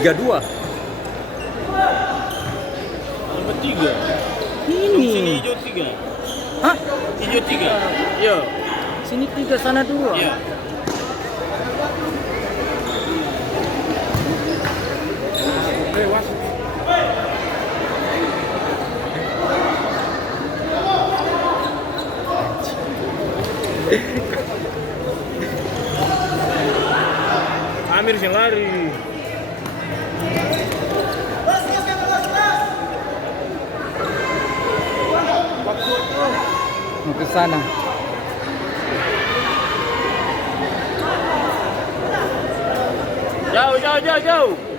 3-2. Nomor 3. Ini. Sini hijau 3. Hah? Hijau 3. Iya. Sini 3, sana 2. Iya. Lewat. Amir yang lari. Mau ke sana. Jauh, jauh, jauh, jauh.